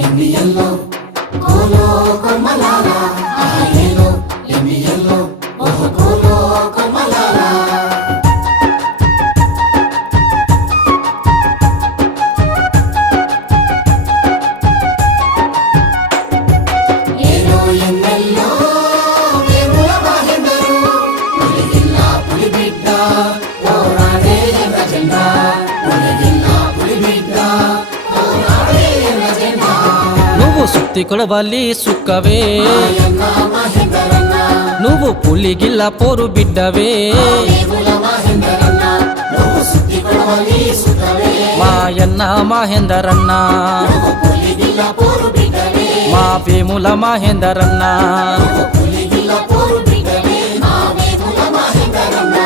ఎన్నియల్లో కోలో కొమ్మలాల ఆయేలో ఎన్నియల్లో ఓహో కోలో కొమ్మలాల ఏలో ఎన్నెల్లో వేముల మహేందరు పులిగిల్ల పులిబిడ్డ పోరాడే ఎర్ర జెండా పులిగిల్ల పులిబిడ్డ పోరాడే ఎర్ర జెండా నువ్వు సుత్తి కొలవల్లి సుక్కవే మాయన్న మహేందరన్న నువ్వు పులిగిల్ల పోరు బిడ్డవే వేముల మహేందరన్న నువ్వు సుత్తి కొడవలి సుతవే మాయన్న మహేందరన్న నువ్వు పులిగిల్ల పోరు బిడ్డవే మా వేముల మహేందరన్న నువ్వు పులిగిల్ల పోరు బిడ్డవే మా వేముల మహేందరన్న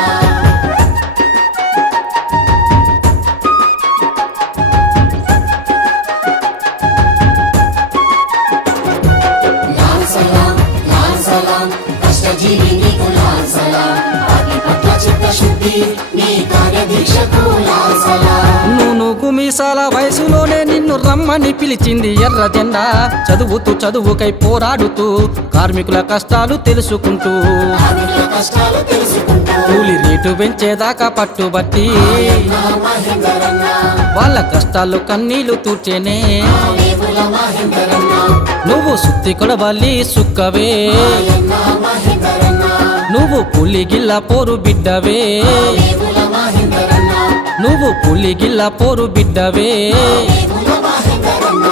లాల్ సలాం కష్టజీవి నీకు లాల్ సలాం అగ్ని పట్ల చిత్తశుద్ధి నీ కార్యదీక్షకు లాల్ సలాం నువ్వు మీసాల వయసులోనే నిన్ను రమ్మని పిలిచింది ఎర్ర జెండా చదువుకై పోరాడుతూ కార్మికుల కష్టాలు తెలుసుకుంటూ కార్మికుల కష్టాలు తెలుసుకుంటూ కూలి రేటు పెంచేదాకా పట్టుబట్టి నా మహేందరన్న వాళ్ళ కష్టాలు కన్నీళ్లు తూర్చేనే మా వేముల మహేందరన్న నువ్వు సుత్తి కొడవల్లి సుక్కవే నా మహేందరన్న నువ్వు పులిగిల్ల పోరు బిడ్డవే వేముల మహేందరన్న నువ్వు పులిగిల్ల పోరు బిడ్డవే వేముల మహేందరన్న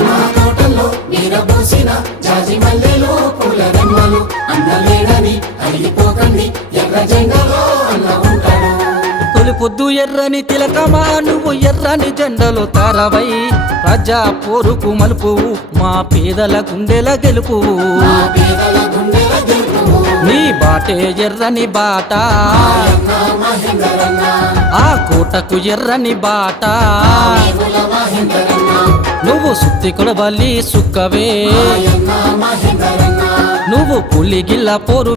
మా తోటల్లో వీరబూసిన జాజి మల్లెలో పూల రెమ్మలు అన్నలేడని అడిగిపోకండి ఎర్ర జెండలో అన్న ఉంటాడు తొలి పొద్దు ఎర్రని తిలకమా నువ్వు ఎర్రని జెండలు తారవై ప్రజా పోరుకు మలుపువు మా పేదల గుండెల గెలుపువు మా పేదల గుండెల గెలుపు నీ బాటే ఎర్రని బాట నా మహేందరన్న ఆ కోటకు ఎర్రని బాట వేముల మహేందరన్న నువ్వు సుత్తి కొడవల్లి సుక్కవే నా మహేందరన్న నువ్వు పులిగిల్ల పోరు